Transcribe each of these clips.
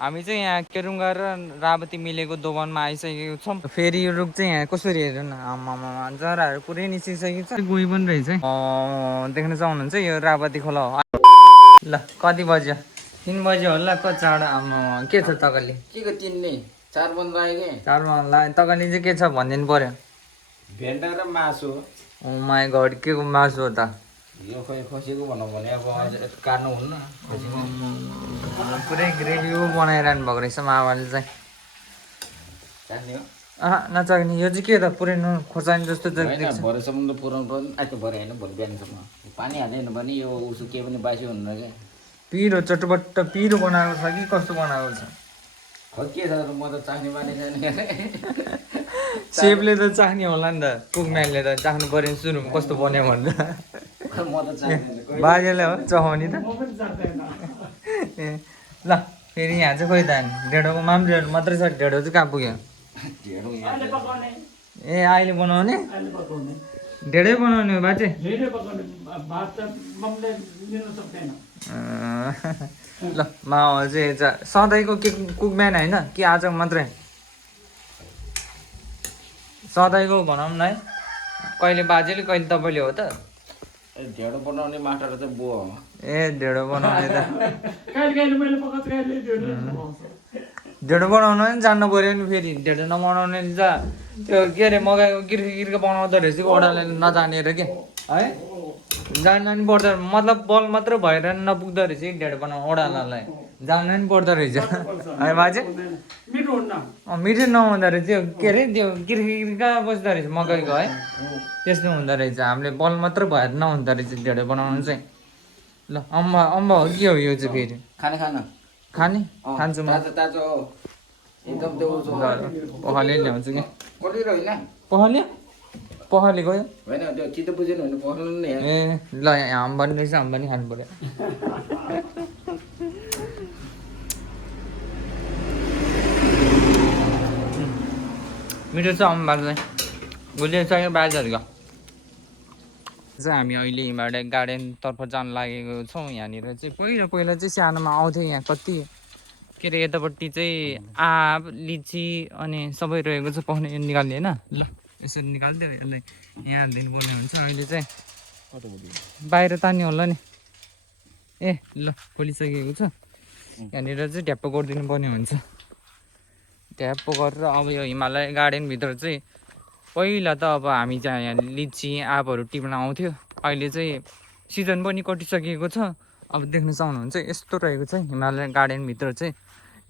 हामी चाहिँ यहाँ केरुङ्गा र रावती मिलेको दोभानमा आइसकेको छौँ। फेरि यो रुख चाहिँ यहाँ कसरी हेर्नु न, आमामा जराहरू पुरै निस्किसकेको छ। गई पनि रहेछ है। देख्न सक्नुहुन्छ यो रावती खोला हो। ल कति बज्यो? 3 बज्यो होला। कति चाँडो। आमामा के छ तकली? के को 3 नि 4 बन्द लाग्यो के? 4 बज्न लाग्यो। तकली चाहिँ के छ भनिदिनु पर्यो। भेन्डा र मासु। ओ माई गड, के को मासु हो त? यो खोइ खसीको भनौँ भने अब काट्नु हुन्न। पुरै ग्रेभी बनाइरहनु भएको रहेछ मामाले चाहिँ। चाख्ने हो? नचाख्ने। यो चाहिँ के त पुरै नुन खोर्सानी जस्तो होइन, भरेसम्म त पुऱ्याउनु पर्ने। आज भरे होइन, भोलि बिहानसम्म पानी हालेन भने यो उसो के पनि बासी हुन्न क्या। पिरो चटपट्ट पिरो बनाएको छ कि कस्तो बनाएको छ? खै के छ म त चाख्ने बानी छैन। सेफले त चाख्ने होला नि त, कुकम्यानले त चाख्नु पऱ्यो सुरु कस्तो बन्यो भनेर। म त चाख्दैन। बाजेले हो चखाउने त। ए ल फेरि यहाँ चाहिँ खोइ त ढेँडोको माम्रीहरू मात्रै छ। ढेँडो चाहिँ कहाँ पुग्यो? ए अहिले बनाउने? ढेँडै बनाउने हो बाजे? ल मामा चाहिँ सधैँको के कुकम्यान होइन कि आज मात्रै? सधैँको भनौँ न है। कहिले बाजेले कहिले तपाईँले हो त? ढेँडो बनाउने मास्टर चाहिँ बुवा हो। ए ढेँडो बनाउने त। ढेँडो बनाउनु पनि जान्नु पऱ्यो नि। फेरि ढेँडो नबनाउने त त्यो के अरे मगाएको गिर्का बनाउँदो रहेछ कि ओडाले नजानेर के है। जान्नु नि पर्दो, मतलब बल मात्र भएर नपुग्दो रहेछ कि ढेँडो बनाउनु ओडालालाई। जान्नु नि पर्दो रहेछ है बाजे। मिठो नहुँदो रहेछ त्यो के अरे त्यो गिर्का बस्दो रहेछ मकैको है। त्यस्तो हुँदो रहेछ। हामीले बल मात्र भएर नहुँदो रहेछ ढेँडो बनाउनु चाहिँ। ल अम्बा अम्बा हो के हो यो चाहिँ फेरि? खाने खान्छु म। तातो हो एकदम त्यो पखाले ल्याउँछु कि। कति होइन? पखाले गयो होइन, त्यो चित्त बुझेन भने पखाल्नु नि। ए ल हाम पनि रहेछ, हाम पनि खानु पऱ्यो। मिठो छ अम्बा चाहिँ। गुलियो छ क्या बाजेहरूको चाहिँ। हामी अहिले हिमालय गार्डनतर्फ जान लागेको छौँ। यहाँनिर चाहिँ पहिला चाहिँ सानोमा आउँथ्यो यहाँ कति के अरे यतापट्टि चाहिँ आँप लिची अनि सबै रहेको छ। पाउने निकाल्ने होइन। ल यसरी निकालिदियो यसलाई यहाँ दिनुपर्ने हुन्छ। अहिले चाहिँ बाहिर तान्ने होला नि। ए ल खोलिसकेको छ। यहाँनिर चाहिँ ढ्याप्प गरिदिनु पर्ने हुन्छ। ढ्याप्प गरेर अब यो हिमालय गार्डनभित्र चाहिँ पहिला त अब हामी चाहिँ यहाँ लिची आँपहरू टिप्न आउँथ्यो। अहिले चाहिँ सिजन पनि कटिसकेको छ। अब देख्न सक्नुहुन्छ यस्तो रहेको छ हिमालय गार्डनभित्र चाहिँ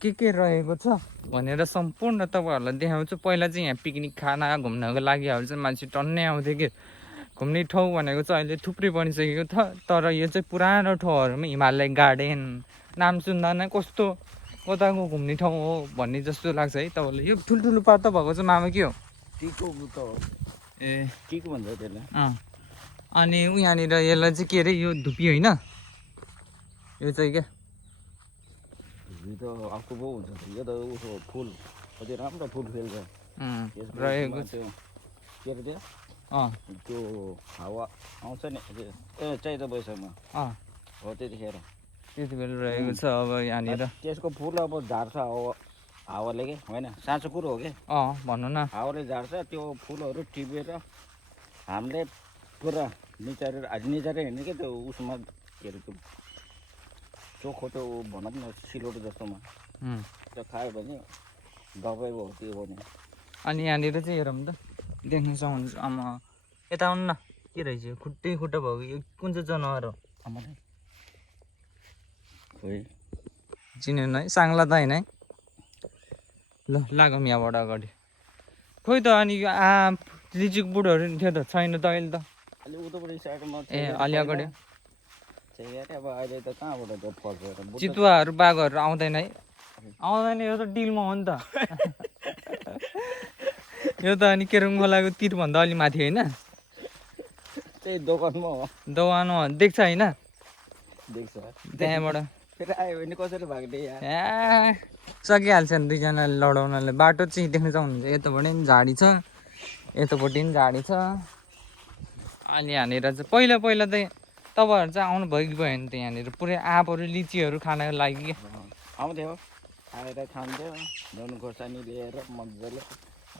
के रहेको छ भनेर सम्पूर्ण तपाईँहरूलाई देखाउँछु। पहिला चाहिँ यहाँ पिकनिक खाना घुम्नको लागिहरू चाहिँ मान्छे टन्नै आउँथ्यो कि। घुम्ने ठाउँ भनेको चाहिँ अहिले थुप्रै बनिसकेको छ। तर यो चाहिँ पुरानो ठाउँहरूमा हिमालय गार्डन नाम सुन्दा नै कस्तो कताको घुम्ने ठाउँ हो भन्ने जस्तो लाग्छ है तपाईँलाई। यो ठुल्ठुलो पात भएको चाहिँ मामा के हो? टिको बुट्टा हो। ए टिको भन्छ त्यसलाई। अनि यहाँनिर यसलाई चाहिँ के अरे यो धुपी होइन यो चाहिँ क्या? यो त अर्को पो हुन्छ। यो त उसो फुल कति राम्रो फुल खेल्छ रहेको त्यो के अरे त्यो हावा आउँछ नि चैत वैशाखमा हो त्यतिखेर त्यति बेला रहेको छ। अब यहाँनिर त्यसको फुल अब झार्छ हावाले के होइन, साँचो कुरो हो कि। भन्नु न। हावाले झार्छ त्यो फुलहरू टिपेर हामीले पुरा निचारेर निचारेर हिँड्ने क्या। त्यो उसमा के अरे त्यो चोखो त्यो भनौँ न सिलौटो जस्तोमा त्यो खायो भने दबाई हो त्यो हो नि। अनि यहाँनिर चाहिँ हेरौँ त देख्न सक्नुहुन्छ। आमा यता आउनु न। के रहेछ यो खुट्टा भएको यो कुन चाहिँ जनावर हो? आमाले खोइ चिन्यो है साङ्ला त होइन है। ल लागौँ यहाँबाट अगाडि। खोइ त अनि यो आँप लिचीको बुढहरू थियो त छैन त अहिले त। ए अलि अगाडि अब अहिले त कहाँबाट त्यो फल्छ? चितुवाहरू बाघहरू आउँदैन है? आउँदैन। यो त डिलमा हो नि त। यो त अनि केरुङ खोलाको तिरभन्दा अलि माथि होइन? त्यही दोकानमा हो। दोकानमा देख्छ होइन? देख्छ त्यहाँबाट फेरि आयो भने कसरी भाग्ने? सकिहाल्छ नि दुईजनाले लडाउनलाई। बाटो चाहिँ देख्न सक्नुहुन्छ यतापट्टि पनि झाडी छ यतापट्टि पनि झाडी छ। अनि यहाँनिर चाहिँ पहिला चाहिँ तपाईँहरू चाहिँ आउनु भयो कि भएन त? यहाँनिर पुरै आँपहरू लिचीहरू खानको लागि आउँथ्यो आएर खान्थ्यो धनु खोर्सानी लिएर मजाले।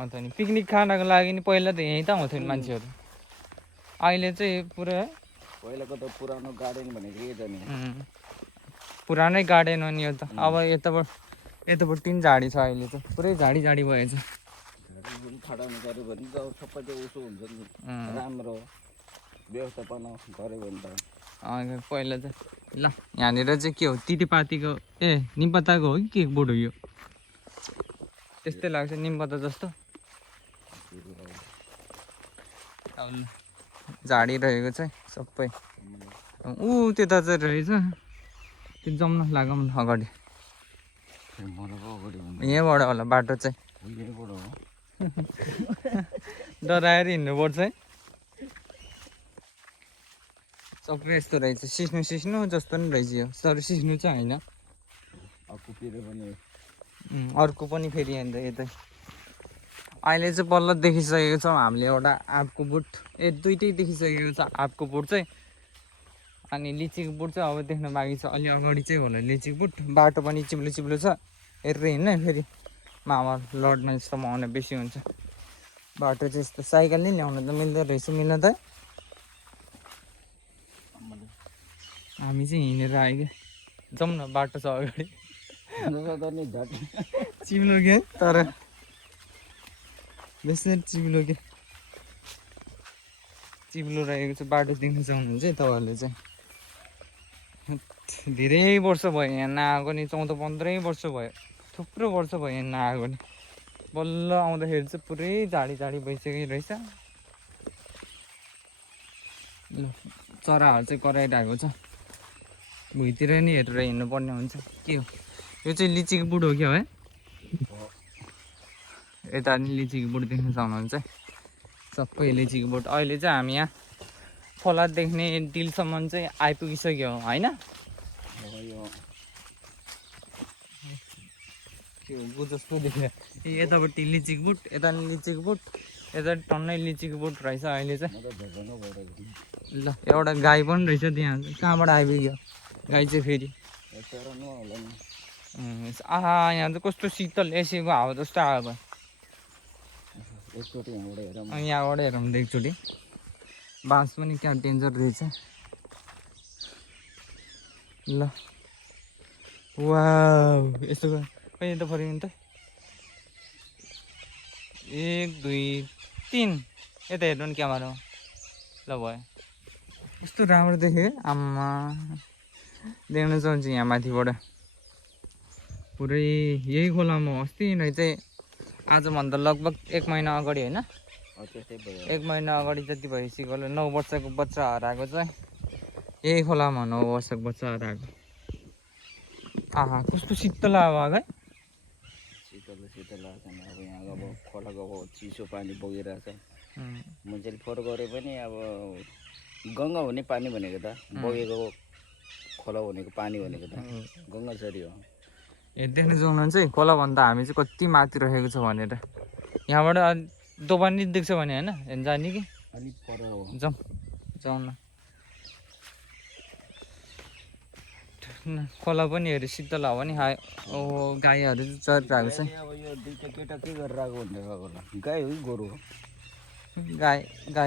अन्त नि पिकनिक खानको लागि नि पहिला त यहीँ त आउँथ्यो नि मान्छेहरू। अहिले चाहिँ पुरा पहिलाको त पुरानो गार्डन भनेको यही त नि। पुरानै गार्डन हो नि यो त। अब यतापट्टि पनि झाडी छ अहिले त, पुरै झाडी झाडी भएछ। खटाउनु गऱ्यो भने त सबै त्यो उसो हुन्छ नि, राम्रो व्यवस्थापन गऱ्यो भने त। पहिला चाहिँ ल यहाँनिर चाहिँ के हो, तितेपातीको निमपत्ताको हो कि के बोट हो यो? त्यस्तै लाग्छ निमपत्ता जस्तो। झाडी रहेको चाहिँ सबै। त्यता चाहिँ रहेछ त्यो जम्न लागौँ न अगाडि। यहीँबाट होला बाटो चाहिँ। डराएर हिँड्नुपर्छ है। सबै यस्तो रहेछ, सिस्नु जस्तो नि रहेछ यो, तर सिस्नु चाहिँ होइन। अर्को पनि फेरि यहाँनिर यतै। अहिले चाहिँ बल्ल देखिसकेको छौँ हामीले एउटा आँपको बोट, दुइटै देखिसकेको छ। आँपको बोट चाहिँ अनि लिचीको बोट चाहिँ अब देख्न बाँकी छ। अलि अगाडि चाहिँ होला लिचीको बोट। बाटो पनि चिप्लो चिप्लो छ, हेरेर हिँड्न फेरि मामा लड्न जस्तोमा आउन बेसी हुन्छ। बाटो चाहिँ यस्तो साइकल नै ल्याउनु त मिल्दो रहेछ, मिल्न त। हामी चाहिँ हिँडेर आयो क्या, जाउँ न बाटो छ अगाडि। चिप्लो के तर बेसी चिप्लो के, चिप्लो रहेको छ बाटो देख्न चाहनुहुन्छ है तपाईँहरूले चाहिँ। धेरै वर्ष भयो यहाँ नआएको नि, 14-15 वर्ष भयो, थुप्रो वर्ष भयो यहाँ नआएको नि। बल्ल आउँदाखेरि चाहिँ पुरै झाडी झाडी भइसकेको रहेछ। चराहरू चाहिँ कराइरहेको छ, भुइँतिर नि हेरेर हिँड्नुपर्ने हुन्छ। के हो यो चाहिँ लिचीको बुढ हो क्या है? यता नि लिचीको बोट देख्न चाहनुहुन्छ है, सबै लिचीको बोट। अहिले चाहिँ हामी यहाँ खोला देख्ने डिलसम्म चाहिँ आइपुगिसक्यो होइन? के हो जस्तो देख्यो यतापट्टि लिचीको बोट, यता नि लिचीको बोट, यता टन्नै लिचीको बोट रहेछ अहिले चाहिँ। ल एउटा गाई पनि रहेछ त्यहाँ, कहाँबाट आइपुग्यो गाई चाहिँ फेरि? आहा यहाँ चाहिँ कस्तो शीतल एसीको हावा जस्तो आयो भयो। यहाँबाट हेरौँ त एकचोटि। बाँस पनि क्या डेन्जर रहेछ। ल वाउ यस्तो कहिले त फर्किनु त? 1 2 3 यता हेर्नु नि क्यामेरामा। ल भयो, कस्तो राम्रो देख्यो आम्मा, देख्न चाहन्छु यहाँ माथिबाट पुरै यही खोलामा। अस्ति नै चाहिँ आजभन्दा लगभग 1 महिना अगाडि होइन, 1 महिना अगाडि जति भइसक्यो होला 9 वर्षको बच्चा हराएको चाहिँ यही खोलामा। 9 वर्षको बच्चा हराएको। आहा कस्तो शीतल हावा है। शीतल लाग्छ नि। अब यहाँ अब खोलाको अब चिसो पानी बगिरहेछ। मान्छेले फोटो गरे पनि अब गङ्गा हुने पानी भनेको त बगेको खोला भनेको पानी भनेको त गङ्गाचरी हो। देख्न चाहनुहुन्छ है खोलाभन्दा हामी चाहिँ कति माथि रहेको छ भनेर। यहाँबाट दोकान नि देख्छ भने होइन हेर्नु जाने कि अलिक पर हो। जाउँ न। खोला पनि हेऱ्यो, शीतल हावा नि खायो। गाईहरू चाहिँ चरिरहेको छ। अब यो दुईटा केटा के गरेर आएको भनेर गएको होला? गाई हो कि गोरु हो? गाई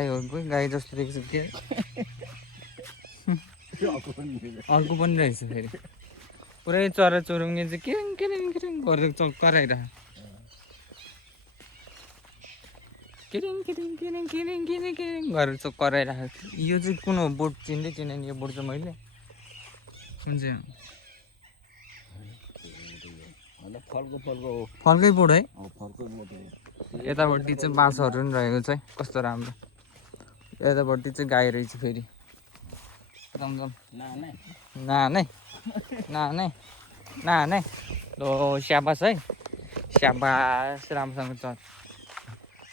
हो, गाई जस्तो देख्छ के। अर्को पनि रहेछ फेरि, पुरै चरा चुरुङ्गी चाहिँ किरिङ किरिङ किरिङ गरेर कराइरहेको। Kidding kidding kidding kidding kidding kidding गरेर कराइरहेको। यो चाहिँ कुन हो बोट? चिनेन यो बोट चाहिँ मैले। कुन चाहिँ फल्कै बोट है? यतापट्टि चाहिँ बाँसहरू पनि रहेको छ है, कस्तो राम्रो। यतापट्टि चाहिँ गाई रहेछ फेरि। नानै लो स्याबास है, स्याबास, राम्रोसँग चल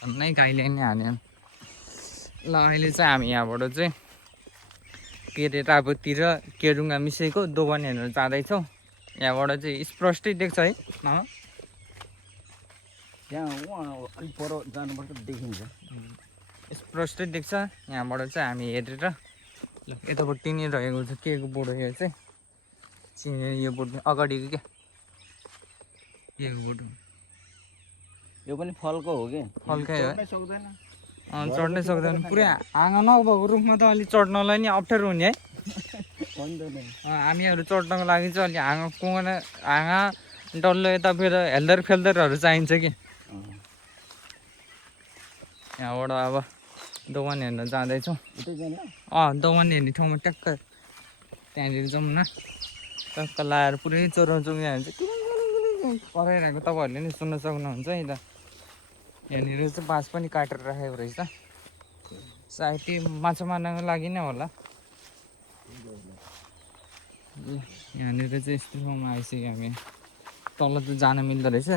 नै गाईले नै हान्यो। ल अहिले चाहिँ हामी यहाँबाट चाहिँ के अरे टापुतिर केरुङ्गा मिसेको दोकान हेर्न जाँदैछौँ। यहाँबाट चाहिँ स्पष्टै देख्छ है मामा? त्यहाँ अलिक पर जानुपर्छ, देखिन्छ स्पष्टै देख्छ। यहाँबाट चाहिँ हामी हेरेर ल यतापट्टि नै रहेको छ के को बोट हो यो चाहिँ? चिने यो बोट अगाडिको क्या यो पनि फलको हो कि फलकै हो चढ्नै सक्दैन चढ्नै सक्दैन पुरै आँगा नभएको रुखमा त अलि चढ्नलाई नि अप्ठ्यारो हुने है हामीहरू चढ्नको लागि चाहिँ अलि हाँगा कुँगना हाँगा डल्लो यता फेर हेल्दर फेल्दरहरू चाहिन्छ कि यहाँबाट अब दोकान हेर्न जाँदैछौँ दोकान हेर्ने ठाउँमा ट्याक्क त्यहाँनिर जाउँ न टक्क लाएर पुरै चोराउँछौँ यहाँ चाहिँ कराइरहेको तपाईँहरूले नि सुन्न सक्नुहुन्छ है त यहाँनिर चाहिँ बाँस पनि काटेर राखेको रहेछ सायद त्यो माछा मार्नको लागि नै होला यहाँनिर चाहिँ यस्तो ठाउँमा आइसक्यो हामी तल त जान मिल्दो रहेछ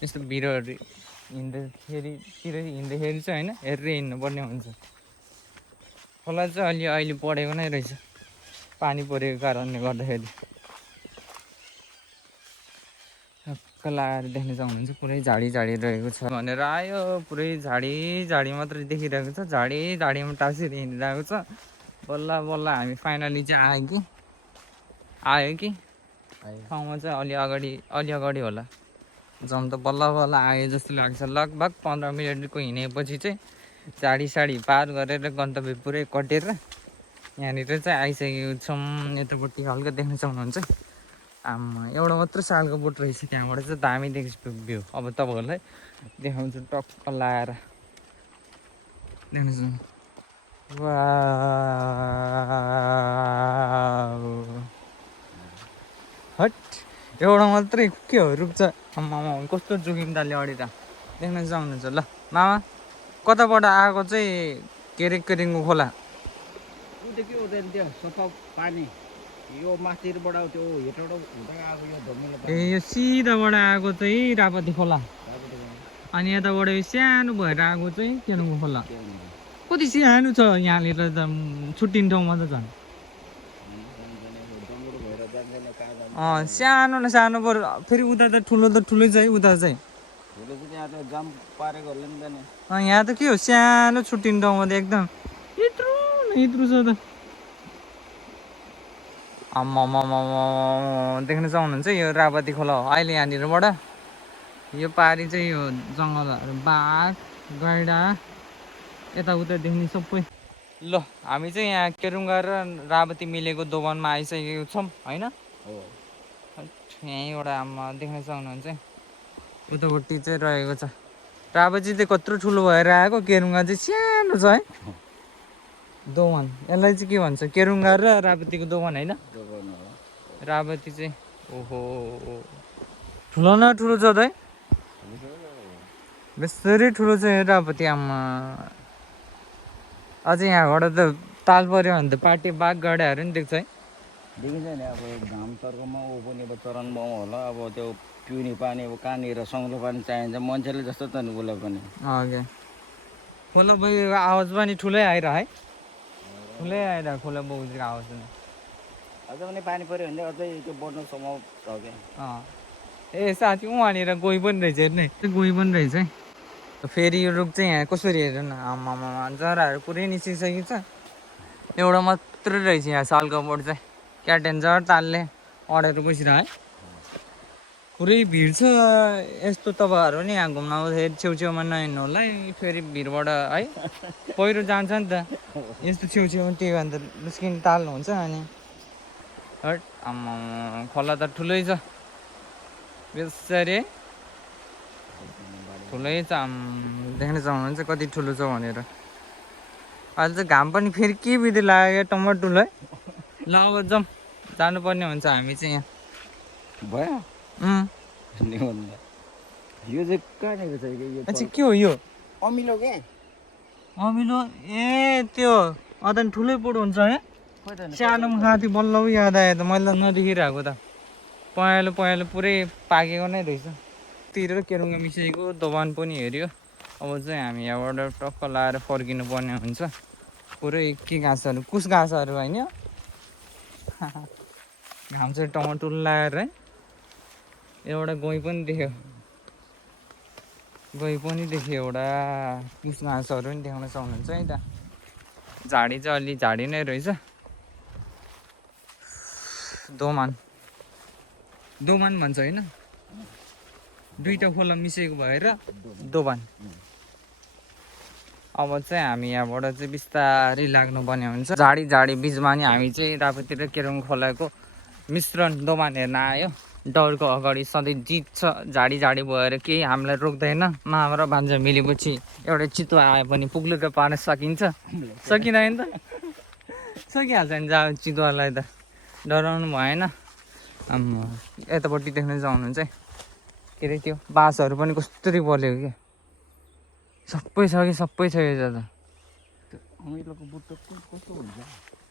यस्तो बिरुवाहरू हिँड्दाखेरि चाहिँ होइन हेरेर हिँड्नुपर्ने हुन्छ खोला चाहिँ अहिले बढेको नै रहेछ पानी परेको कारणले गर्दाखेरि टक्क लाएर देख्न सक्नुहुन्छ पुरै झाडी रहेको छ भनेर आयो पुरै झाडी मात्रै देखिरहेको छ झाडीमा टाँसेर हिँडिरहेको छ बल्ल हामी फाइनली चाहिँ आयो कि ठाउँमा चाहिँ अलि अगाडि होला जाउँ त बल्ल आयो जस्तो लाग्छ लगभग 15 मिनटको हिँडेपछि चाहिँ झाडी पार गरेर गन्तव्य पुरै कटेर यहाँनिर चाहिँ आइसकेको छौँ यतापट्टि हल्का देख्न सक्नुहुन्छ आम्मा एउटा मात्र सालको बोट रहेछ त्यहाँबाट चाहिँ दामी देख्छ भ्यू अब तपाईँहरूलाई देखाउँछु टक्क लाएर देख्नुहोस् हट एउटा मात्रै के हो रुख्छ आम्मा कस्तो जोगिन्दाले अडिर देख्न सक्नुहुन्छ ल मामा कताबाट आएको चाहिँ केरेङको खोला के हो त्यो सफा पानी यो माथिबाट त्यो हेटबाट हुँदै आएको यो धमिलो ए यो सिधाबाट आएको चाहिँ रापती खोला अनि यताबाट यो सानो भएर आएको चाहिँ केरेङको खोला कति सानो छ यहाँनिर त छुट्टिने ठाउँमा त झन् सानो न सानो पर फेरि उता त ठुलै छ है उता चाहिँ यहाँ त के हो सानो छुट्टिने ठाउँमा त एकदम यत्रो छ त देख्न सक्नुहुन्छ यो रापती खोला हो अहिले यहाँनिरबाट यो पारी चाहिँ यो जङ्गलहरू बाघ गैडा यताउता देख्ने सबै ल हामी चाहिँ यहाँ केरुङ्गा र रापती मिलेको दोकानमा आइसकेको छौँ होइन यहीँबाट आमा देख्न सक्नुहुन्छ उतापट्टि चाहिँ रहेको छ रापती चाहिँ कत्रो ठुलो भएर आएको केरुङ्गा चाहिँ सानो छ है दोकान यसलाई चाहिँ के भन्छ केरुङ्गा र रापतीको दोकान होइन रापती चाहिँ ओहो ठुलो न ठुलो छ त है बेसरी ठुलो छ रापती आमा अझै यहाँबाट त ताल पऱ्यो भने त पाटे बाघ गडाहरू नि देख्छ है देखिन्छ नि अब घाम तर्कोमा ऊ पनि अब चरनमा होला अब त्यो पिउने पानी अब कहाँनिर सङ्लो पानी चाहिन्छ मान्छेले जस्तो त नि उसलाई पनि हजुर खोला बगेको आवाज पनि ठुलै आइरह है ठुलै आइरह खोला बगेको आवाज पनि अझ पनि पानी पऱ्यो भने अझै त्यो बढ्नु सम्भव छ क्या ए साथी उहाँनिर गई पनि रहेछ हेर्ने गई पनि रहेछ है फेरि यो रुख चाहिँ यहाँ कसरी हेर्नु न आमामा जराहरू पुरै निस्किसकेको छ एउटा मात्रै रहेछ यहाँ सालको बोट चाहिँ क्या डेन्जर तालले अडेर बसिरह है पुरै भिड छ यस्तो तपाईँहरू नि यहाँ घुम्न आउँदाखेरि छेउछेउमा नहिँड्नु होला है फेरि भिडबाट है पहिरो जान्छ नि त यस्तो छेउछेउमा त्यो अन्त निस्किने ताल हुन्छ अनि हट आम्मा खोला त ठुलै छ बेसरी ठुलै छ देख्न सक्नुहुन्छ कति ठुलो छ भनेर अहिले चाहिँ घाम पनि फेरि के बिधि लाग्यो टमाटुल है ल अब जाउँ जानुपर्ने हुन्छ हामी चाहिँ यहाँ भयो यो चाहिँ कहाँनिर छ अच्छा के हो यो अमिलो के अमिलो ए त्यो अझ ठुलै बोट हुन्छ है सानोमा खाँथी बल्ल याद आयो त मैले त नदेखिरहेको त पहेँलो पुरै पाकेको नै रहेछ तिर केरुङ्गा मिसाएको दोकान पनि हेऱ्यो अब चाहिँ हामी यहाँबाट टक्क लाएर फर्किनु पर्ने हुन्छ पुरै के घाँसहरू कुस घाँसहरू होइन घाम चाहिँ टमाटर लाएर है एउटा गई पनि देख्यो एउटा कुस घाँसहरू पनि देखाउन सक्नुहुन्छ है त झाडी चाहिँ अलि झाडी नै रहेछ दोमान भन्छ होइन दुईटा खोला मिसेको भएर दोभान। अब चाहिँ हामी यहाँबाट चाहिँ बिस्तारै लाग्नुपर्ने हुन्छ। झाडी झाडी बिचमा नि हामी चाहिँ यतापट्टि र केरङ खोलाको मिश्रण दोभान हेर्न आयो। डरको अगाडि सधैँ जित्छ, झाडी झाडी भएर केही हामीलाई रोक्दैन। मामा र भान्जा मिलेपछि एउटा चितुवा आयो भने पुग्लुक पार्न सकिन्छ, सकिँदैन त? सकिहाल्छ नि, जा चितुवालाई त डराउनु भएन। यतापट्टि देख्न जाउनु चाहिँ के अरे त्यो बाँसहरू पनि कस्तरी बलेको क्या, सबै छ कि सबै छ यो जग्गा। अमिलोको बुट त कस्तो हुन्छ?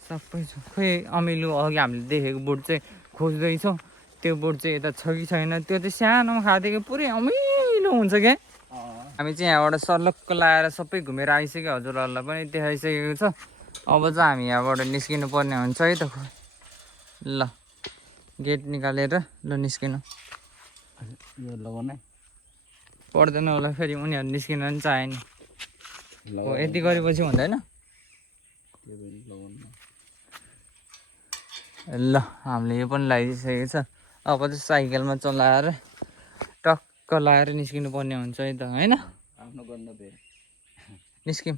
सबै छ। खोइ अमिलो अघि हामीले देखेको बोट चाहिँ खोज्दैछौँ, त्यो बोट चाहिँ यता छ कि छैन। त्यो चाहिँ सानोमा खाँदैको पुरै अमिलो हुन्छ क्या। हामी चाहिँ यहाँबाट सर्लक्क लाएर सबै घुमेर आइसक्यो, हजुरहरूलाई पनि देखाइसकेको छ। अब चाहिँ हामी यहाँबाट निस्किनु पर्ने हुन्छ है त। ल गेट निकालेर ल निस्किनु यो लगाउने पर्दैन होला, फेरि उनीहरू निस्किन पनि चाहे नि। हो यति गरेपछि हुँदैन। ल हामीले यो पनि लगाइसकेको छ। अब चाहिँ साइकलमा चलाएर टक्क लगाएर निस्किनु पर्ने हुन्छ है त, होइन? आफ्नो गर्न दे। निस्क्यौँ।